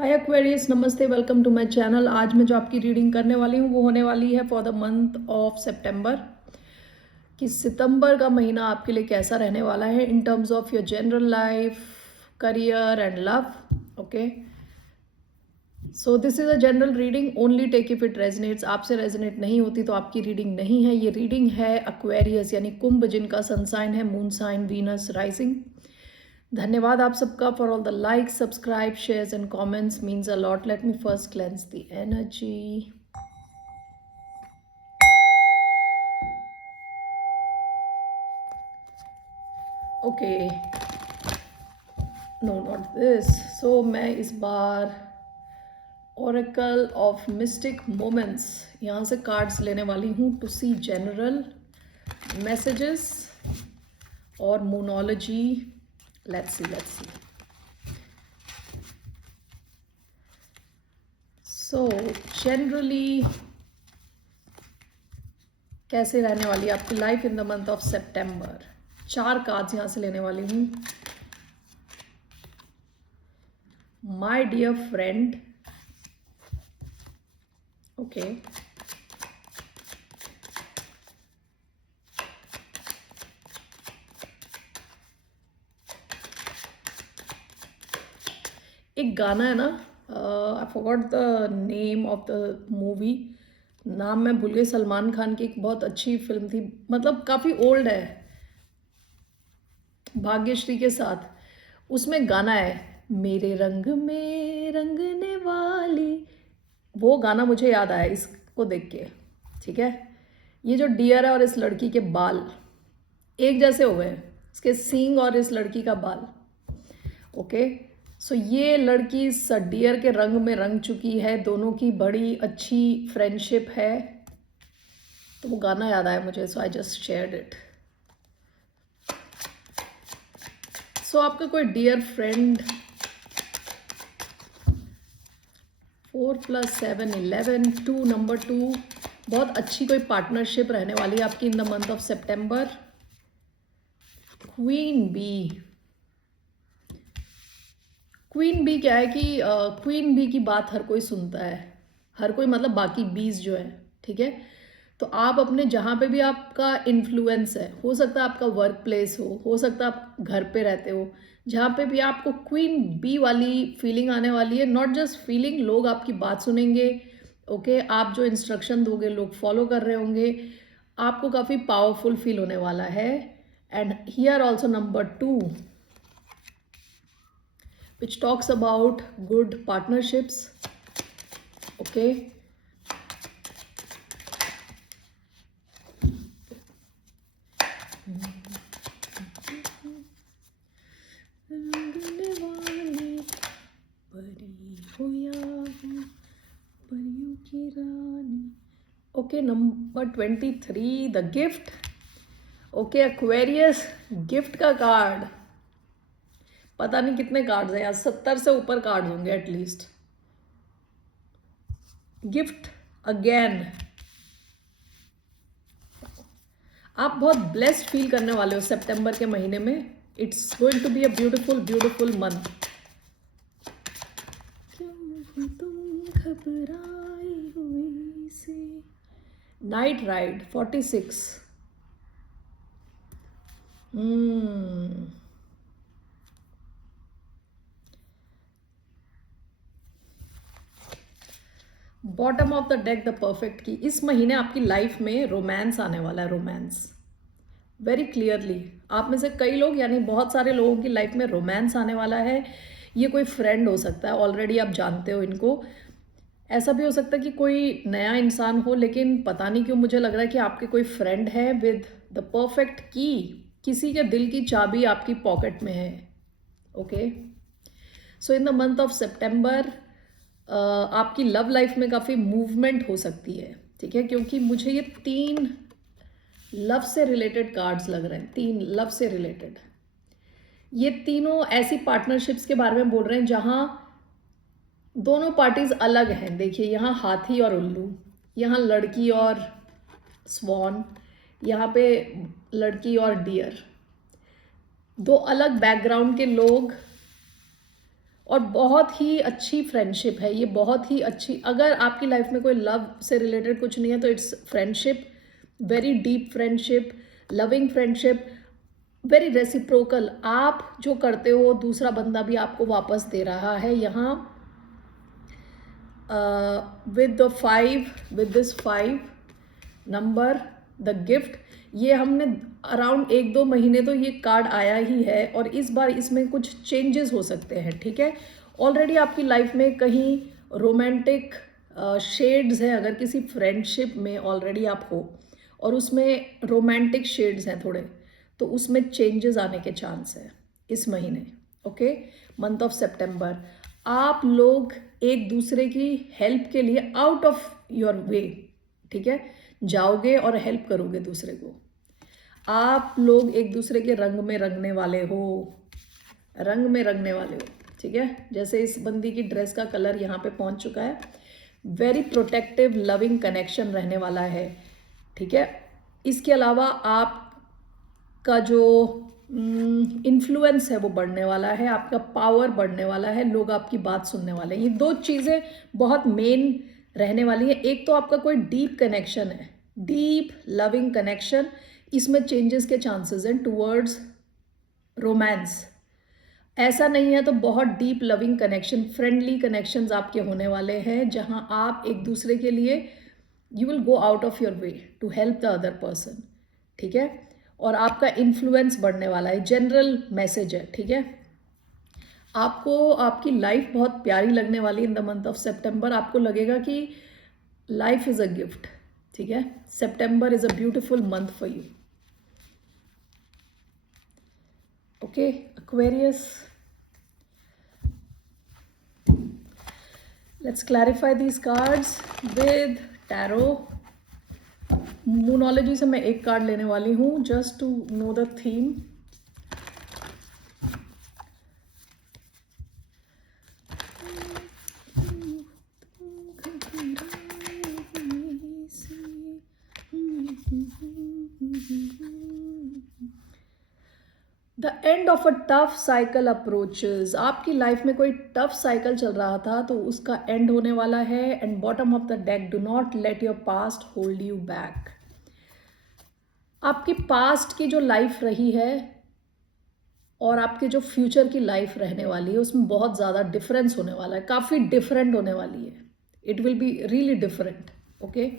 हाय Aquarius, नमस्ते, welcome to my channel. आज मैं जो आपकी रीडिंग करने वाली हूँ वो होने वाली है फॉर द मंथ ऑफ सितंबर। कि सितंबर का महीना आपके लिए कैसा रहने वाला है in terms of your general life, career and love. Okay, so this is a general reading, only take if it resonates. आपसे रेजनेट नहीं होती तो आपकी रीडिंग नहीं है। ये रीडिंग है एक्वेरियस यानी कुंभ, जिनका सन साइन है मून साइन वीनस राइजिंग। धन्यवाद आप सबका for all the likes, subscribe, shares and comments, means a lot. Let me first cleanse the energy. Okay, no not this. So मैं इस बार ओरेकल ऑफ मिस्टिक मोमेंट्स यहाँ से cards लेने वाली हूँ टू सी जनरल मैसेजेस और मोनोलॉजी। Let's see. So generally कैसे रहने वाली है आपकी life in the month of September. 4 cards यहाँ से लेने वाली हूँ। माय डियर फ्रेंड, ओके, एक गाना है ना, I forgot the name of the movie, नाम मैं भूल गई। सलमान खान की एक बहुत अच्छी फिल्म थी, मतलब काफ़ी ओल्ड है, भाग्यश्री के साथ। उसमें गाना है, मेरे रंग में रंगने वाली। वो गाना मुझे याद आया इसको देख के। ठीक है, ये जो डियर है और इस लड़की के बाल एक जैसे हो गए, इसके सींग और इस लड़की का बाल। ओके, सो ये लड़की इस डियर के रंग में रंग चुकी है, दोनों की बड़ी अच्छी फ्रेंडशिप है। तो वो गाना याद आया मुझे, सो आई जस्ट शेयर्ड इट। सो आपका कोई डियर फ्रेंड, 4 + 7 11, 2 नंबर 2, बहुत अच्छी कोई पार्टनरशिप रहने वाली है आपकी in the month of September. Queen bee, queen bee क्या है कि क्वीन बी की बात हर कोई सुनता है, हर कोई मतलब बाकी बीज जो है। ठीक है, तो आप अपने जहाँ पे भी आपका इन्फ्लुएंस है, हो सकता है आपका वर्क प्लेस हो सकता है आप घर पे रहते हो, जहाँ पे भी आपको क्वीन बी वाली फीलिंग आने वाली है। नॉट जस्ट फीलिंग, लोग आपकी बात सुनेंगे। ओके, आप जो इंस्ट्रक्शन दोगे लोग फॉलो कर रहे होंगे, आपको काफ़ी पावरफुल फील होने वाला है। And here also number 2, which talks about good partnerships. Okay, रंगने वाली परी हो या हो परियों की रानी। Okay, number 23, the gift. Okay Aquarius, gift का कार्ड, पता नहीं कितने कार्ड्स हैं यार, 70 से ऊपर कार्ड होंगे एटलीस्ट। गिफ्ट अगेन, आप बहुत ब्लेस्ड फील करने वाले हो सितंबर के महीने में। It's going to be a beautiful beautiful month. क्यों तुम घबराई हुई से, night ride 46। Bottom of the deck the perfect key. इस महीने आपकी लाइफ में रोमांस आने वाला है, रोमांस वेरी क्लियरली। आप में से कई लोग यानी बहुत सारे लोगों की लाइफ में रोमांस आने वाला है। ये कोई फ्रेंड हो सकता है, ऑलरेडी आप जानते हो इनको। ऐसा भी हो सकता है कि कोई नया इंसान हो, लेकिन पता नहीं क्यों मुझे लग रहा है कि आपके कोई फ्रेंड है विद द परफेक्ट की। किसी के दिल की चाबी आपकी पॉकेट में है। Okay, so in the month of September आपकी लव लाइफ में काफ़ी मूवमेंट हो सकती है। ठीक है, क्योंकि मुझे ये 3 लव से रिलेटेड कार्ड्स लग रहे हैं, 3 लव से रिलेटेड। ये तीनों ऐसी पार्टनरशिप्स के बारे में बोल रहे हैं जहां दोनों पार्टीज अलग हैं। देखिए, यहाँ हाथी और उल्लू, यहाँ लड़की और स्वॉन, यहाँ पे लड़की और डियर। दो अलग बैकग्राउंड के लोग और बहुत ही अच्छी फ्रेंडशिप है ये, बहुत ही अच्छी। अगर आपकी लाइफ में कोई लव से रिलेटेड कुछ नहीं है तो it's friendship, very deep friendship, loving friendship, very reciprocal. आप जो करते हो दूसरा बंदा भी आपको वापस दे रहा है। यहाँ with this 5 number, the gift, ये हमने अराउंड 1-2 महीने तो ये कार्ड आया ही है, और इस बार इसमें कुछ चेंजेस हो सकते हैं, ठीक है। ऑलरेडी आपकी लाइफ में कहीं रोमांटिक शेड्स हैं, अगर किसी फ्रेंडशिप में ऑलरेडी आप हो और उसमें रोमांटिक शेड्स हैं थोड़े, तो उसमें चेंजेस आने के चांस है इस महीने, ओके। मंथ ऑफ सितंबर, आप लोग एक दूसरे की हेल्प के लिए आउट ऑफ योर वे, ठीक है, जाओगे और हेल्प करोगे दूसरे को। आप लोग एक दूसरे के रंग में रंगने वाले हो, रंग में रंगने वाले हो, ठीक है। जैसे इस बंदी की ड्रेस का कलर यहाँ पे पहुँच चुका है। वेरी प्रोटेक्टिव लविंग कनेक्शन रहने वाला है, ठीक है। इसके अलावा आपका जो इन्फ्लुएंस है वो बढ़ने वाला है, आपका पावर बढ़ने वाला है, लोग आपकी बात सुनने वाले हैं। ये 2 चीज़ें बहुत मेन रहने वाली है। एक तो आपका कोई डीप कनेक्शन है, डीप लविंग कनेक्शन, इसमें चेंजेस के चांसेस हैं टुवर्ड्स रोमांस। ऐसा नहीं है तो बहुत deep loving connection, friendly connections आपके होने वाले हैं, जहां आप एक दूसरे के लिए you will go out of your way to help the other person, ठीक है। और आपका इन्फ्लुएंस बढ़ने वाला है, जनरल मैसेज है, ठीक है। आपको आपकी लाइफ बहुत प्यारी लगने वाली in the month of September. आपको लगेगा कि लाइफ इज़ अ गिफ्ट, ठीक है। September is a beautiful month for you, okay Aquarius. Let's clarify these cards with tarot. Moonology से मैं एक कार्ड लेने वाली हूँ just to know the theme. The end of a tough cycle approaches. आपकी life में कोई टफ साइकिल चल रहा था तो उसका एंड होने वाला है। And bottom of the deck, do not let your past hold you back. आपकी पास्ट की जो लाइफ रही है और आपके जो फ्यूचर की लाइफ रहने वाली है उसमें बहुत ज़्यादा डिफरेंस होने वाला है, काफ़ी डिफरेंट होने वाली है। It will be really different, okay.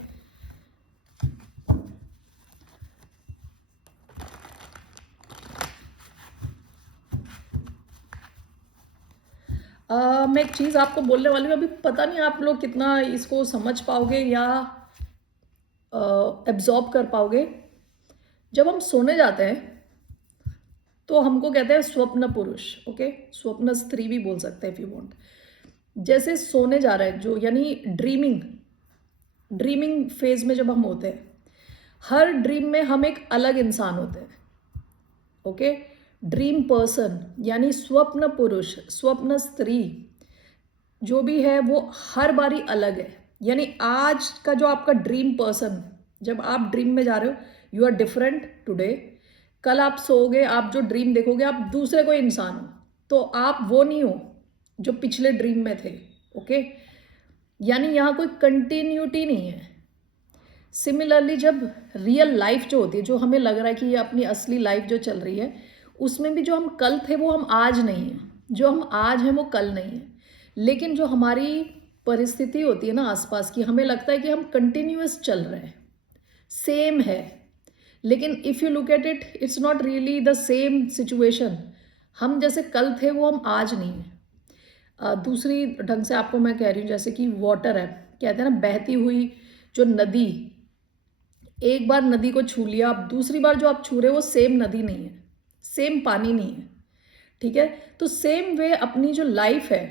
मैं एक चीज़ आपको बोलने वाली हूँ, अभी पता नहीं आप लोग कितना इसको समझ पाओगे या एब्जॉर्ब कर पाओगे। जब हम सोने जाते हैं तो हमको कहते हैं स्वप्न पुरुष, ओके, स्वप्न स्त्री भी बोल सकते हैं इफ यू वांट। जैसे सोने जा रहे हैं जो, यानी ड्रीमिंग फेज में जब हम होते हैं, हर ड्रीम में हम एक अलग इंसान होते हैं, ओके। ड्रीम पर्सन यानी स्वप्न पुरुष, स्वप्न स्त्री जो भी है वो हर बारी अलग है। यानी आज का जो आपका ड्रीम पर्सन, जब आप ड्रीम में जा रहे हो, यू आर डिफरेंट टुडे। कल आप सोओगे, आप जो ड्रीम देखोगे आप दूसरे कोई इंसान हो, तो आप वो नहीं हो जो पिछले ड्रीम में थे, ओके। यानी यहाँ कोई कंटिन्यूटी नहीं है। सिमिलरली जब रियल लाइफ जो होती है, जो हमें लग रहा है कि ये अपनी असली लाइफ जो चल रही है, उसमें भी जो हम कल थे वो हम आज नहीं हैं, जो हम आज हैं वो कल नहीं है। लेकिन जो हमारी परिस्थिति होती है ना आसपास की, हमें लगता है कि हम कंटिन्यूअस चल रहे हैं, सेम है। लेकिन if you look at it, it's not really the same situation. हम जैसे कल थे वो हम आज नहीं हैं। दूसरी ढंग से आपको मैं कह रही हूँ, जैसे कि वाटर है, कहते हैं ना बहती हुई जो नदी, एक बार नदी को छू लिया, अब दूसरी बार जो आप छू रहे हो वो सेम नदी नहीं है, सेम पानी नहीं है, ठीक है। तो सेम वे अपनी जो लाइफ है,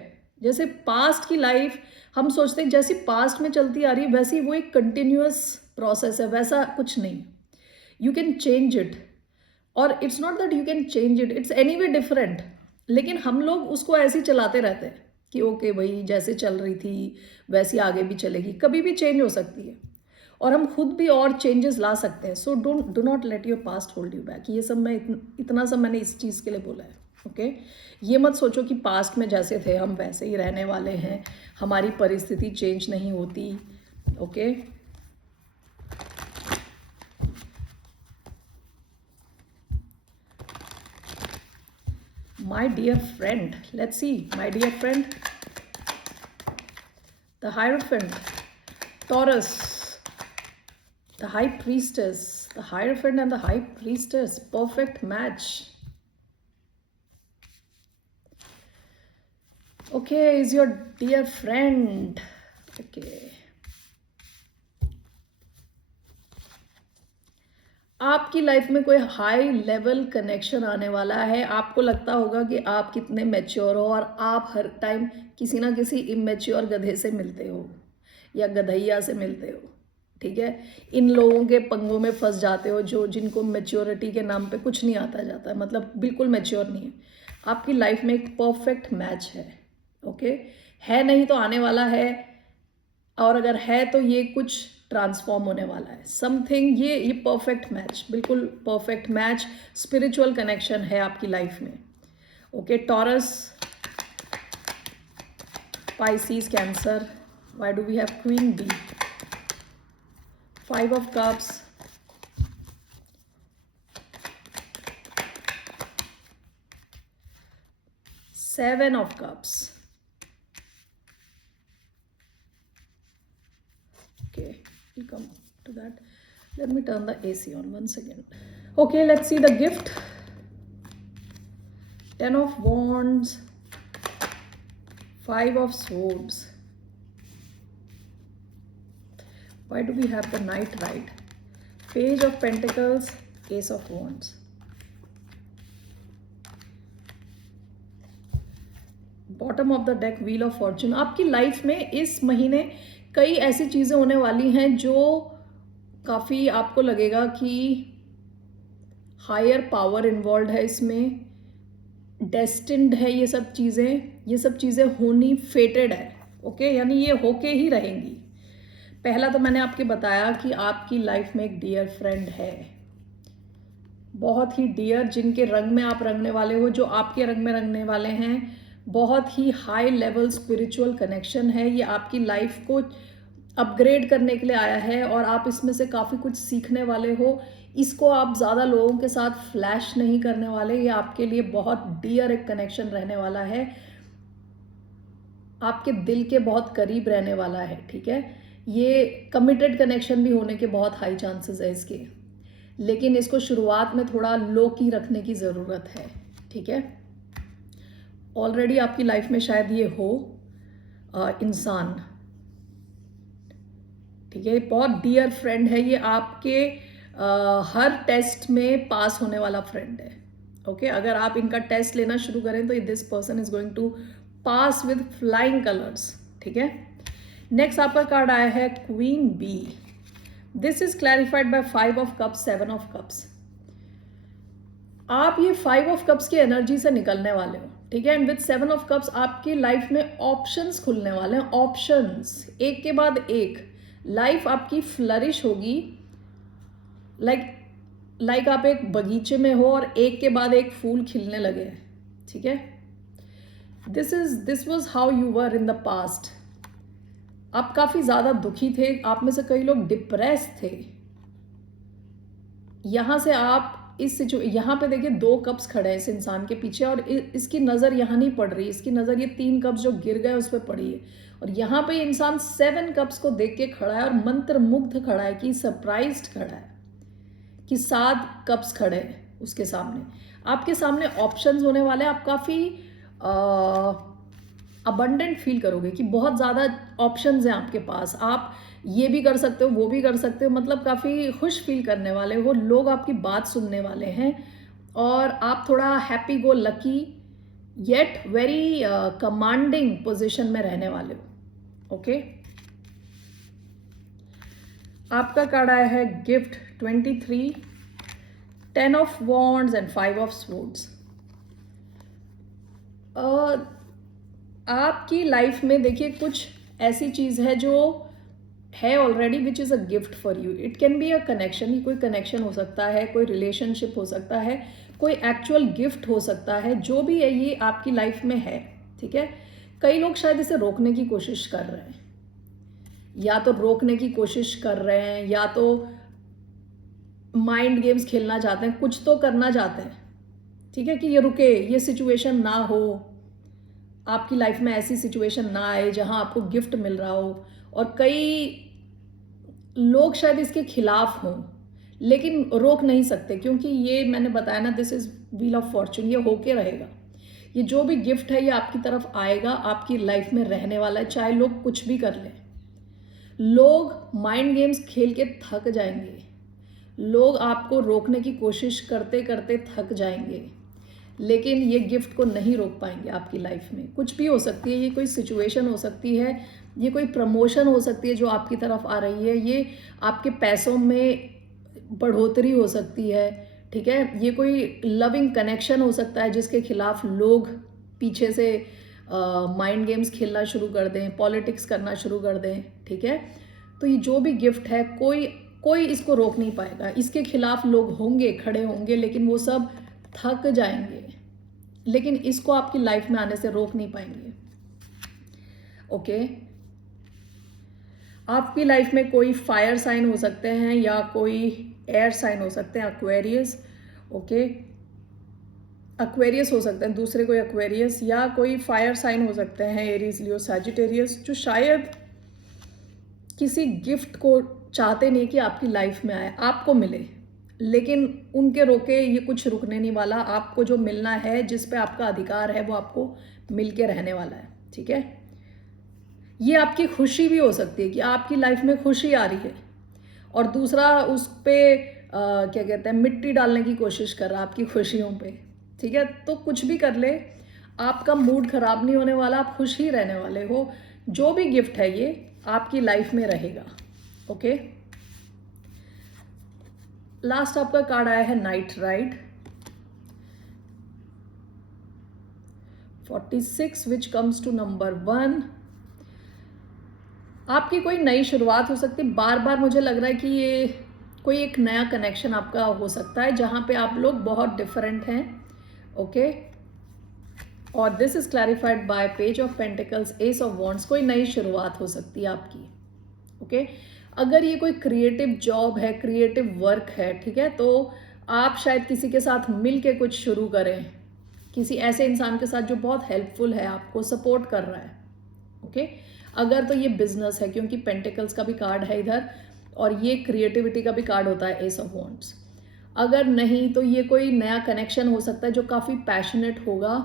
जैसे पास्ट की लाइफ हम सोचते हैं जैसी पास्ट में चलती आ रही है वैसी वो एक कंटिन्यूअस प्रोसेस है, वैसा कुछ नहीं। यू कैन चेंज इट, और it's not that you can change it, it's any way different. लेकिन हम लोग उसको ऐसे ही चलाते रहते हैं कि ओके भाई जैसे चल रही थी वैसी आगे भी चलेगी, कभी भी चेंज हो सकती है और हम खुद भी और चेंजेस ला सकते हैं। So do not let your past hold you back. ये सब मैं इतना सब मैंने इस चीज़ के लिए बोला है। ओके। ये मत सोचो कि पास्ट में जैसे थे हम वैसे ही रहने वाले हैं, हमारी परिस्थिति चेंज नहीं होती। Okay. My dear friend, let's see, my dear friend, the Hierophant, Taurus, the High Priestess, the Hierophant and the High Priestess, perfect match. Okay, is your dear friend. Okay. आपकी लाइफ में कोई high level connection आने वाला है। आपको लगता होगा कि आप कितने मैच्योर हो और आप हर टाइम किसी ना किसी इमेच्योर गधे से मिलते हो या गधैया से मिलते हो, ठीक है। इन लोगों के पंगों में फंस जाते हो जो जिनको मैच्योरिटी के नाम पे कुछ नहीं आता जाता है, मतलब बिल्कुल मैच्योर नहीं है। आपकी लाइफ में एक परफेक्ट मैच है। ओके, है नहीं तो आने वाला है, और अगर है तो ये कुछ ट्रांसफॉर्म होने वाला है समथिंग। ये परफेक्ट मैच, बिल्कुल परफेक्ट मैच, स्पिरिचुअल कनेक्शन है आपकी लाइफ में। Okay, Taurus, Pisces, Cancer. Why do we have queen bee, 5 of cups, 7 of cups. Okay, we'll come to that. Let me turn the AC on once again. Okay, let's see the gift. 10 of Wands, 5 of Swords. Why do we have the Knight right? Page of Pentacles, Ace of Wands. Bottom of the deck, wheel of Fortune. आपकी life में इस महीने कई ऐसी चीज़ें होने वाली हैं जो काफ़ी आपको लगेगा कि हायर पावर इन्वॉल्व है इसमें, डेस्टिन्ड है ये सब चीज़ें होनी फेटेड है। ओके, यानी ये होके ही रहेंगी। पहला तो मैंने आपके बताया कि आपकी लाइफ में एक डियर फ्रेंड है, बहुत ही डियर, जिनके रंग में आप रंगने वाले हो, जो आपके रंग में रंगने वाले हैं। बहुत ही हाई लेवल स्पिरिचुअल कनेक्शन है। ये आपकी लाइफ को अपग्रेड करने के लिए आया है और आप इसमें से काफ़ी कुछ सीखने वाले हो। इसको आप ज़्यादा लोगों के साथ फ्लैश नहीं करने वाले। ये आपके लिए बहुत डियर एक कनेक्शन रहने वाला है, आपके दिल के बहुत करीब रहने वाला है, ठीक है। ये कमिटेड कनेक्शन भी होने के बहुत हाई चांसेस है इसके, लेकिन इसको शुरुआत में थोड़ा लो की रखने की ज़रूरत है, ठीक है। ऑलरेडी आपकी लाइफ में शायद ये हो इंसान, ठीक है। बहुत डियर फ्रेंड है ये, आपके हर टेस्ट में पास होने वाला फ्रेंड है। ओके, अगर आप इनका टेस्ट लेना शुरू करें तो this person is going to pass with flying colours, ठीक है। नेक्स्ट आपका कार्ड आया है queen bee. This is clarified by 5 of cups, 7 of cups. आप ये 5 ऑफ कप्स की एनर्जी से निकलने वाले हो, ठीक है। एंड विद 7 ऑफ कप्स आपकी लाइफ में ऑप्शंस खुलने वाले हैं, ऑप्शंस एक के बाद एक। लाइफ आपकी फ्लरिश होगी, लाइक आप एक बगीचे में हो और एक के बाद एक फूल खिलने लगे हैं, ठीक है। This was how you were in the past. आप काफी ज्यादा दुखी थे, आप में से कई लोग डिप्रेस थे। यहां से आप यहाँ पे देखिए 2 कप्स खड़े हैं इस इंसान के पीछे, और इसकी नज़र यहाँ नहीं पड़ रही, इसकी नज़र ये 3 कप्स जो गिर गए उस पर पड़ी है। और यहाँ पे ये इंसान 7 कप्स को देख के खड़ा है और मंत्र मुग्ध खड़ा है, कि सरप्राइज्ड खड़ा है कि 7 कप्स खड़े हैं उसके सामने। आपके सामने ऑप्शंस होने वाले हैं, आप काफ़ी अबंडेंट फील करोगे कि बहुत ज़्यादा ऑप्शंस हैं आपके पास। आप ये भी कर सकते हो, वो भी कर सकते हो, मतलब काफ़ी खुश फील करने वाले हो। लोग आपकी बात सुनने वाले हैं और आप थोड़ा happy go lucky yet very commanding position में रहने वाले हो। ओके, आपका कार्ड आया है gift 23, 10 of wands and 5 of swords. आपकी लाइफ में देखिए कुछ ऐसी चीज़ है जो है already which is a gift for you. It can be a connection, कोई कनेक्शन हो सकता है, कोई रिलेशनशिप हो सकता है, कोई एक्चुअल गिफ्ट हो सकता है, जो भी है ये आपकी लाइफ में है, ठीक है। कई लोग शायद इसे रोकने की कोशिश कर रहे हैं, या तो रोकने की कोशिश कर रहे हैं, या तो माइंड गेम्स खेलना चाहते हैं, कुछ तो करना चाहते हैं, ठीक है, कि ये रुके, ये सिचुएशन ना हो, आपकी लाइफ में ऐसी सिचुएशन ना आए जहां आपको गिफ्ट मिल रहा हो। और कई लोग शायद इसके खिलाफ हों, लेकिन रोक नहीं सकते, क्योंकि ये मैंने बताया ना, this is wheel of Fortune, ये होके रहेगा। ये जो भी गिफ्ट है ये आपकी तरफ आएगा, आपकी लाइफ में रहने वाला है, चाहे लोग कुछ भी कर लें। लोग माइंड गेम्स खेल के थक जाएंगे, लोग आपको रोकने की कोशिश करते करते थक जाएंगे, लेकिन ये गिफ्ट को नहीं रोक पाएंगे आपकी लाइफ में। कुछ भी हो सकती है, ये कोई सिचुएशन हो सकती है, ये कोई प्रमोशन हो सकती है जो आपकी तरफ आ रही है, ये आपके पैसों में बढ़ोतरी हो सकती है, ठीक है, ये कोई लविंग कनेक्शन हो सकता है जिसके खिलाफ लोग पीछे से माइंड गेम्स खेलना शुरू कर दें, पॉलिटिक्स करना शुरू कर दें, ठीक है। तो ये जो भी गिफ्ट है, कोई इसको रोक नहीं पाएगा, इसके खिलाफ लोग होंगे, खड़े होंगे, लेकिन वो सब थक जाएंगे, लेकिन इसको आपकी लाइफ में आने से रोक नहीं पाएंगे। ओके, आपकी लाइफ में कोई फायर साइन हो सकते हैं या कोई एयर साइन हो सकते हैं, एक्वेरियस, ओके, एक्वेरियस हो सकते हैं, दूसरे कोई एक्वेरियस, या कोई फायर साइन हो सकते हैं, एरीज, लियो, सैजिटेरियस, जो शायद किसी गिफ्ट को चाहते नहीं कि आपकी लाइफ में आए, आपको मिले, लेकिन उनके रोके ये कुछ रुकने नहीं वाला। आपको जो मिलना है, जिस पे आपका अधिकार है, वो आपको मिल के रहने वाला है, ठीक है। ये आपकी खुशी भी हो सकती है कि आपकी लाइफ में खुशी आ रही है, और दूसरा उस पर क्या कहते हैं, मिट्टी डालने की कोशिश कर रहा है आपकी खुशियों पे, ठीक है। तो कुछ भी कर ले, आपका मूड खराब नहीं होने वाला, आप खुश ही रहने वाले हो। जो भी गिफ्ट है ये आपकी लाइफ में रहेगा, ओके। लास्ट आपका कार्ड आया है night ride, 46 which comes to number 1। आपकी कोई नई शुरुआत हो सकती है, बार बार मुझे लग रहा है कि ये कोई एक नया कनेक्शन आपका हो सकता है जहाँ पे आप लोग बहुत डिफरेंट हैं, ओके। और this is clarified by page of pentacles, S of wands, कोई नई शुरुआत हो सकती है आपकी, ओके। अगर ये कोई क्रिएटिव जॉब है, क्रिएटिव वर्क है, ठीक है, तो आप शायद किसी के साथ मिल के कुछ शुरू करें, किसी ऐसे इंसान के साथ जो बहुत हेल्पफुल है, आपको सपोर्ट कर रहा है, ओके। अगर तो ये बिजनेस है, क्योंकि पेंटिकल्स का भी कार्ड है इधर, और ये क्रिएटिविटी का भी कार्ड होता है, एस ऑफ वॉन्ड्स। अगर नहीं तो ये कोई नया कनेक्शन हो सकता है जो काफ़ी पैशनेट होगा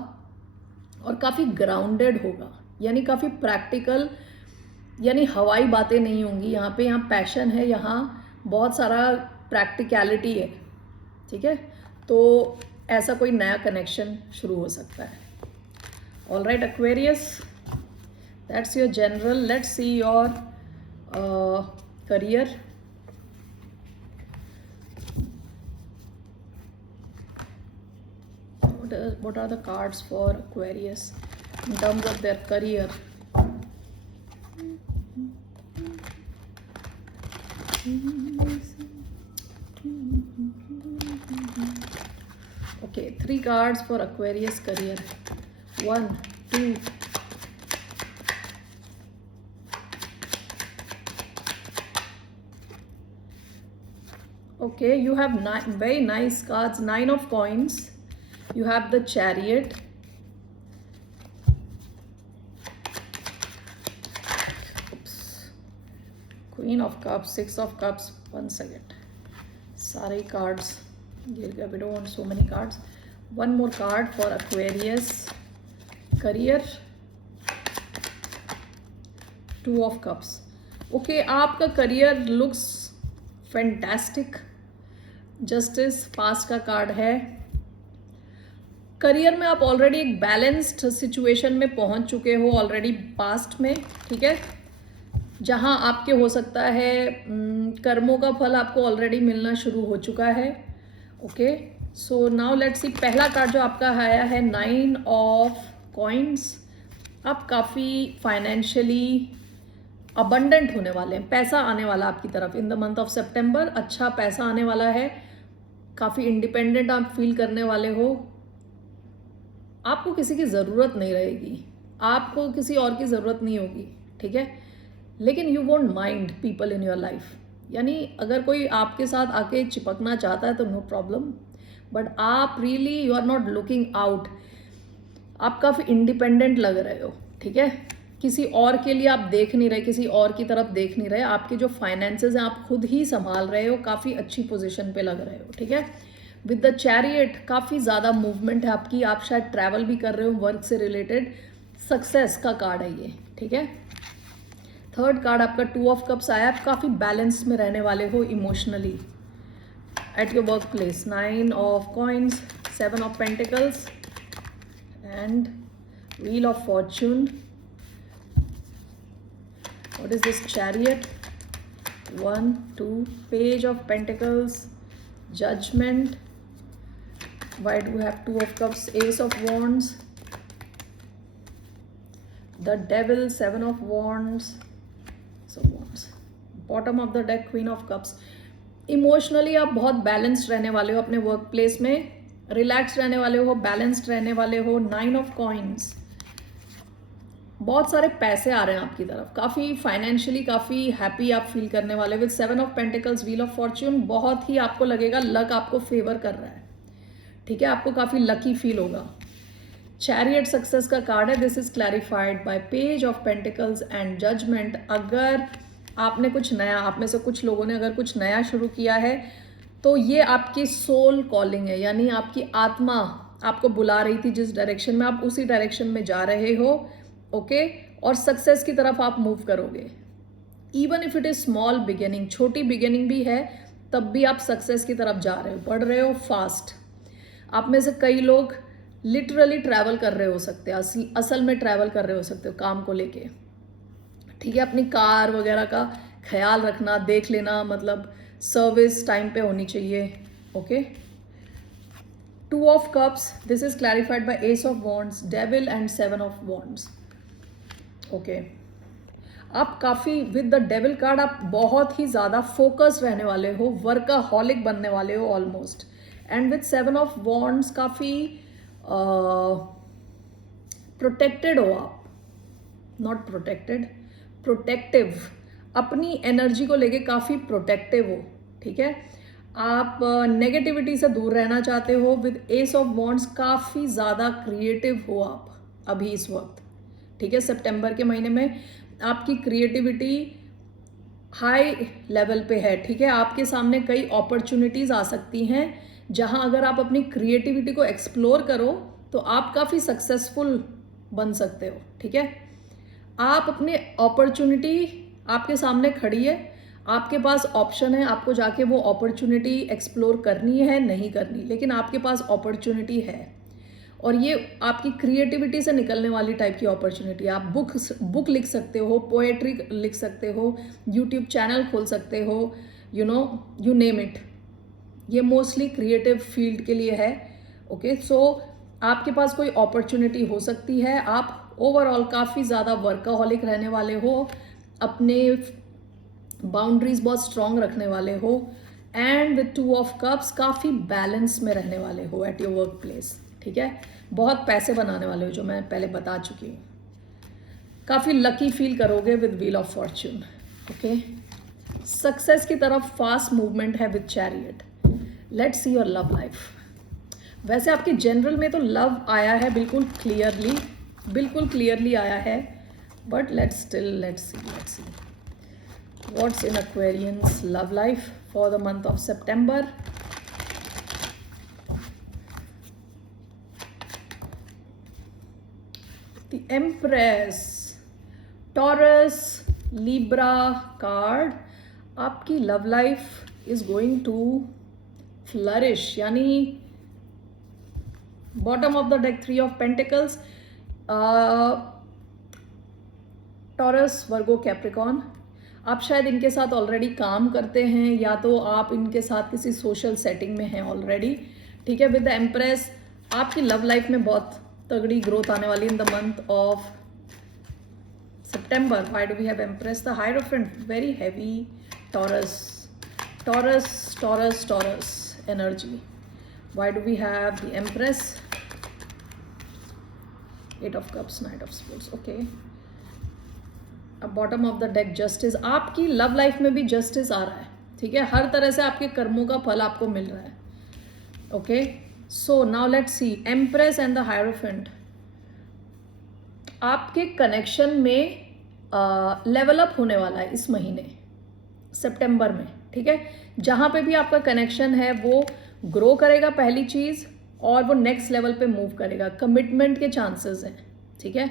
और काफ़ी ग्राउंडेड होगा, यानी काफ़ी प्रैक्टिकल, यानी हवाई बातें नहीं होंगी यहाँ पे, यहाँ पैशन है, यहाँ बहुत सारा प्रैक्टिकलिटी है, ठीक है। तो ऐसा कोई नया कनेक्शन शुरू हो सकता है। All right Aquarius, that's your general. Let's see your career. What are the cards for Aquarius in terms of their career? Okay, 3 cards for Aquarius career. 1, 2. Okay, you have very nice cards. 9 of coins. You have the Chariot. Oops. Queen of Cups, 6 of Cups. One second. Sorry, cards. We don't want so many cards. One more card for Aquarius career. 2 of Cups. Okay, आपका career looks fantastic. Justice, past का card है। Career में आप already एक balanced situation में पहुंच चुके हो ऑलरेडी पास्ट में, ठीक है, जहां आपके हो सकता है कर्मों का फल आपको ऑलरेडी मिलना शुरू हो चुका है, okay. So now let's see, पहला कार्ड जो आपका आया है 9 ऑफ कॉइन्स। आप काफ़ी फाइनेंशियली अबंडेंट होने वाले हैं, पैसा आने वाला आपकी तरफ इन द मंथ ऑफ सितंबर, अच्छा पैसा आने वाला है, काफ़ी इंडिपेंडेंट आप फील करने वाले हो। आपको किसी की ज़रूरत नहीं रहेगी, आपको किसी और की ज़रूरत नहीं होगी, ठीक है। लेकिन you won't mind people in your life, यानी अगर कोई आपके साथ आके चिपकना चाहता है तो नो प्रॉब्लम, बट आप really you are not looking out. आप काफ़ी इंडिपेंडेंट लग रहे हो, ठीक है। किसी और के लिए आप देख नहीं रहे, किसी और की तरफ देख नहीं रहे। आपके जो फाइनेंसेस हैं आप खुद ही संभाल रहे हो, काफ़ी अच्छी पोजीशन पे लग रहे हो, ठीक है। विद द चैरियट काफ़ी ज़्यादा मूवमेंट है आपकी, आप शायद ट्रैवल भी कर रहे हो वर्क से रिलेटेड। सक्सेस का कार्ड है ये, ठीक है। थर्ड कार्ड आपका 2 ऑफ कप्स आया। आप काफ़ी बैलेंस में रहने वाले हो emotionally at your work place. 9 of coins, 7 of pentacles and wheel of Fortune. What is this? Chariot. 1, 2, Page of Pentacles, Judgment. Why do we have 2 of Cups? Ace of Wands, the Devil, 7 of Wands. So Wands. Bottom of the deck, Queen of Cups. Emotionally आप बहुत balanced रहने वाले हो अपने work place में, relax रहने वाले हो, बैलेंस्ड रहने वाले हो। 9 ऑफ कॉइन्स, बहुत सारे पैसे आ रहे हैं आपकी तरफ, काफ़ी फाइनेंशियली काफ़ी हैप्पी आप फील करने वाले। With 7 of pentacles, wheel of Fortune, बहुत ही आपको लगेगा लक आपको फेवर कर रहा है, ठीक है। आपको काफ़ी लकी फील होगा। चैरियट सक्सेस का कार्ड है। This is clarified by page of pentacles and judgement. अगर आपने कुछ नया, आप में से कुछ लोगों ने अगर कुछ नया शुरू किया है तो ये आपकी सोल कॉलिंग है, यानी आपकी आत्मा आपको बुला रही थी जिस डायरेक्शन में, आप उसी डायरेक्शन में जा रहे हो, ओके। और सक्सेस की तरफ आप मूव करोगे। Even if it is small beginning, छोटी बिगिनिंग भी है, तब भी आप सक्सेस की तरफ जा रहे हो, बढ़ रहे हो फास्ट। आप में से कई लोग लिटरली ट्रैवल कर रहे हो सकते हैं, असल में ट्रैवल कर रहे हो सकते हो काम को लेके, ठीक है। अपनी कार वगैरह का ख्याल रखना, देख लेना, मतलब सर्विस टाइम पे होनी चाहिए, okay. 2 of cups, this is clarified by S of wands, devil and 7 of wands, okay. आप काफ़ी विद द डेविल कार्ड आप बहुत ही ज़्यादा फोकस रहने वाले हो, वर्कaholic बनने वाले हो almost. And with 7 of wands काफ़ी प्रोटेक्टेड हो आप, नॉट प्रोटेक्टेड, प्रोटेक्टिव, अपनी एनर्जी को लेके काफ़ी प्रोटेक्टिव हो, ठीक है। आप नेगेटिविटी से दूर रहना चाहते हो। विद एस ऑफ वॉन्ड्स काफ़ी ज़्यादा क्रिएटिव हो आप अभी इस वक्त, ठीक है। सितंबर के महीने में आपकी क्रिएटिविटी हाई लेवल पे है, ठीक है। आपके सामने कई अपॉर्चुनिटीज़ आ सकती हैं जहां अगर आप अपनी क्रिएटिविटी को एक्सप्लोर करो तो आप काफ़ी सक्सेसफुल बन सकते हो, ठीक है। आप अपने अपॉर्चुनिटी आपके सामने खड़ी है, आपके पास ऑप्शन है, आपको जाके वो अपॉर्चुनिटी एक्सप्लोर करनी है नहीं करनी, लेकिन आपके पास अपॉर्चुनिटी है। और ये आपकी क्रिएटिविटी से निकलने वाली टाइप की अपॉर्चुनिटी। आप बुक लिख सकते हो, पोएट्री लिख सकते हो, यूट्यूब चैनल खोल सकते हो, you know, you name it. ये मोस्टली क्रिएटिव फील्ड के लिए है, ओके। सो आपके पास कोई अपॉर्चुनिटी हो सकती है। आप ओवरऑल काफ़ी ज़्यादा वर्कaholic रहने वाले हो, अपने बाउंड्रीज बहुत स्ट्रॉन्ग रखने वाले हो। एंड विद 2 ऑफ कप्स काफ़ी बैलेंस में रहने वाले हो एट योर वर्क प्लेस, ठीक है। बहुत पैसे बनाने वाले हो, जो मैं पहले बता चुकी हूँ। काफ़ी लकी फील करोगे with wheel of Fortune, okay. Success की तरफ फास्ट मूवमेंट है with chariot. Let's see your love life. वैसे आपकी जनरल में तो लव आया है बिल्कुल क्लियरली आया है, but let's see what's in Aquarians love life for the month of September. The Empress, Taurus, Libra card. आपकी love life is going to flourish, यानी bottom of the deck 3 of pentacles, Taurus, Virgo, Capricorn. आप शायद इनके साथ already काम करते हैं, या तो आप इनके साथ किसी सोशल सेटिंग में हैं ऑलरेडी, ठीक है। विद द एम्प्रेस आपकी लव लाइफ में बहुत तगड़ी ग्रोथ आने वाली in the month of September. Why do we have Empress? The Hierophant, very heavy. Taurus, Taurus, Taurus, Taurus. energy. Why do we have the Empress, 8 of Cups, Knight of Swords? Okay. अब bottom of the deck justice. आपकी love life में भी justice आ रहा है, ठीक है. हर तरह से आपके कर्मों का फल आपको मिल रहा है. Okay, so now let's see empress and the hierophant. आपके कनेक्शन में लेवल अप होने वाला है इस महीने सितंबर में, ठीक है. जहाँ पे भी आपका कनेक्शन है वो ग्रो करेगा पहली चीज़, और वो नेक्स्ट लेवल पे मूव करेगा. कमिटमेंट के चांसेस हैं, ठीक है.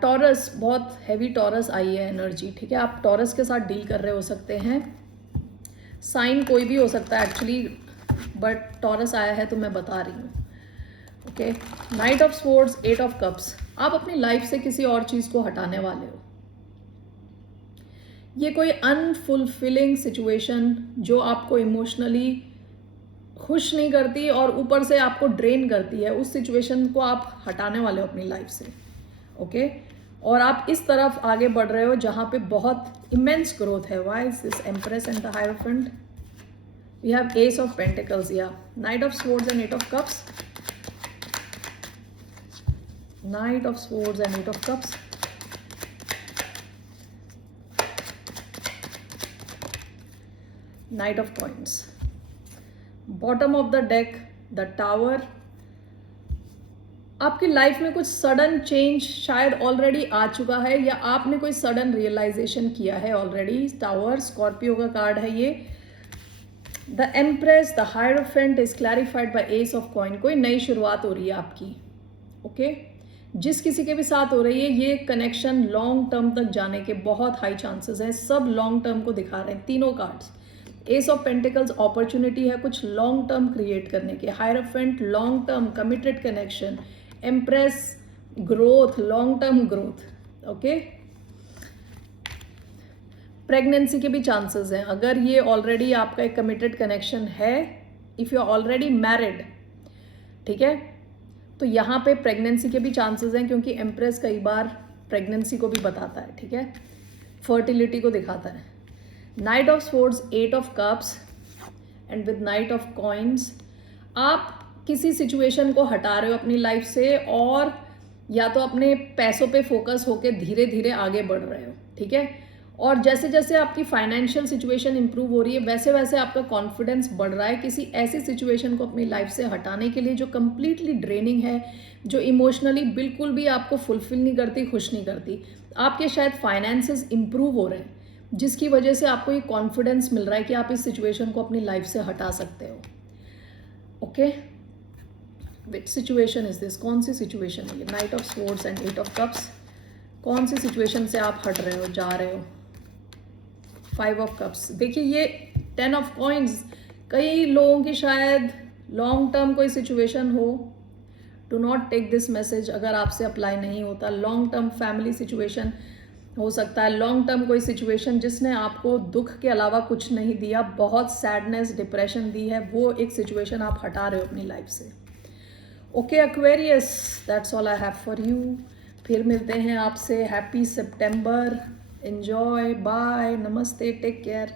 टॉरस, बहुत हैवी टॉरस आई है एनर्जी, ठीक है. आप टॉरस के साथ डील कर रहे हो सकते हैं. साइन कोई भी हो सकता है एक्चुअली, बट टॉरस आया है तो मैं बता रही हूँ. Okay, night of swords, 8 of cups. आप अपनी लाइफ से किसी और चीज़ को हटाने वाले हो. ये कोई अनफुलफिलिंग सिचुएशन जो आपको इमोशनली खुश नहीं करती और ऊपर से आपको ड्रेन करती है, उस सिचुएशन को आप हटाने वाले हो अपनी लाइफ से. ओके, और आप इस तरफ आगे बढ़ रहे हो जहाँ पे बहुत इमेंस ग्रोथ है. Why is this Empress and the Hierophant? We have ace of pentacles, या knight of swords and 8 of cups. Knight of swords and 8 of cups. Knight of coins. Bottom of the deck the tower. आपकी life में कुछ sudden change शायद already आ चुका है, या आपने कोई सडन रियलाइजेशन किया है ऑलरेडी. टावर स्कॉर्पियो का कार्ड है ये. The empress, the hierophant is clarified by S of coin. कोई नई शुरुआत हो रही है आपकी. ओके, जिस किसी के भी साथ हो रही है, ये कनेक्शन लॉन्ग टर्म तक जाने के बहुत हाई चांसेस हैं. सब लॉन्ग टर्म को दिखा रहे हैं तीनों cards. Ace of pentacles opportunity है कुछ लॉन्ग टर्म क्रिएट करने के. Hierophant long term committed connection. Empress growth, long term growth. Okay, pregnancy के भी चांसेस हैं अगर ये ऑलरेडी आपका एक कमिटेड कनेक्शन है. If you are already married, ठीक है, तो यहाँ पे प्रेगनेंसी के भी चांसेस हैं, क्योंकि एम्प्रेस कई बार प्रेगनेंसी को भी बताता है, ठीक है, फर्टिलिटी को दिखाता है. Night of swords, 8 of cups and with night of coins. आप किसी सिचुएशन को हटा रहे हो अपनी लाइफ से, और या तो अपने पैसों पे फोकस होके धीरे धीरे आगे बढ़ रहे हो, ठीक है. और जैसे जैसे आपकी फाइनेंशियल सिचुएशन इंप्रूव हो रही है, वैसे वैसे आपका कॉन्फिडेंस बढ़ रहा है किसी ऐसी सिचुएशन को अपनी लाइफ से हटाने के लिए जो कंप्लीटली ड्रेनिंग है, जो इमोशनली बिल्कुल भी आपको फुलफिल नहीं करती, खुश नहीं करती. आपके शायद फाइनेंसेस इंप्रूव हो रहे हैं, जिसकी वजह से आपको ये कॉन्फिडेंस मिल रहा है कि आप इस सिचुएशन को अपनी लाइफ से हटा सकते हो. Okay, which situation is this? कौन सी सिचुएशन है ये? Night of swords and 8 of cups. कौन सी सिचुएशन से आप हट रहे हो, जा रहे हो? 5 ऑफ कप्स. देखिए ये 10 ऑफ कॉइन्स. कई लोगों की शायद लॉन्ग टर्म कोई सिचुएशन हो. Do not take this message अगर आपसे अप्लाई नहीं होता. लॉन्ग टर्म फैमिली सिचुएशन हो सकता है, लॉन्ग टर्म कोई सिचुएशन जिसने आपको दुख के अलावा कुछ नहीं दिया, बहुत सैडनेस, डिप्रेशन दी है, वो एक सिचुएशन आप हटा रहे हो अपनी लाइफ से. Okay Aquarius, that's all I have for you. फिर मिलते हैं आपसे. हैप्पी सितंबर. एंजॉय. बाय. नमस्ते. Take care.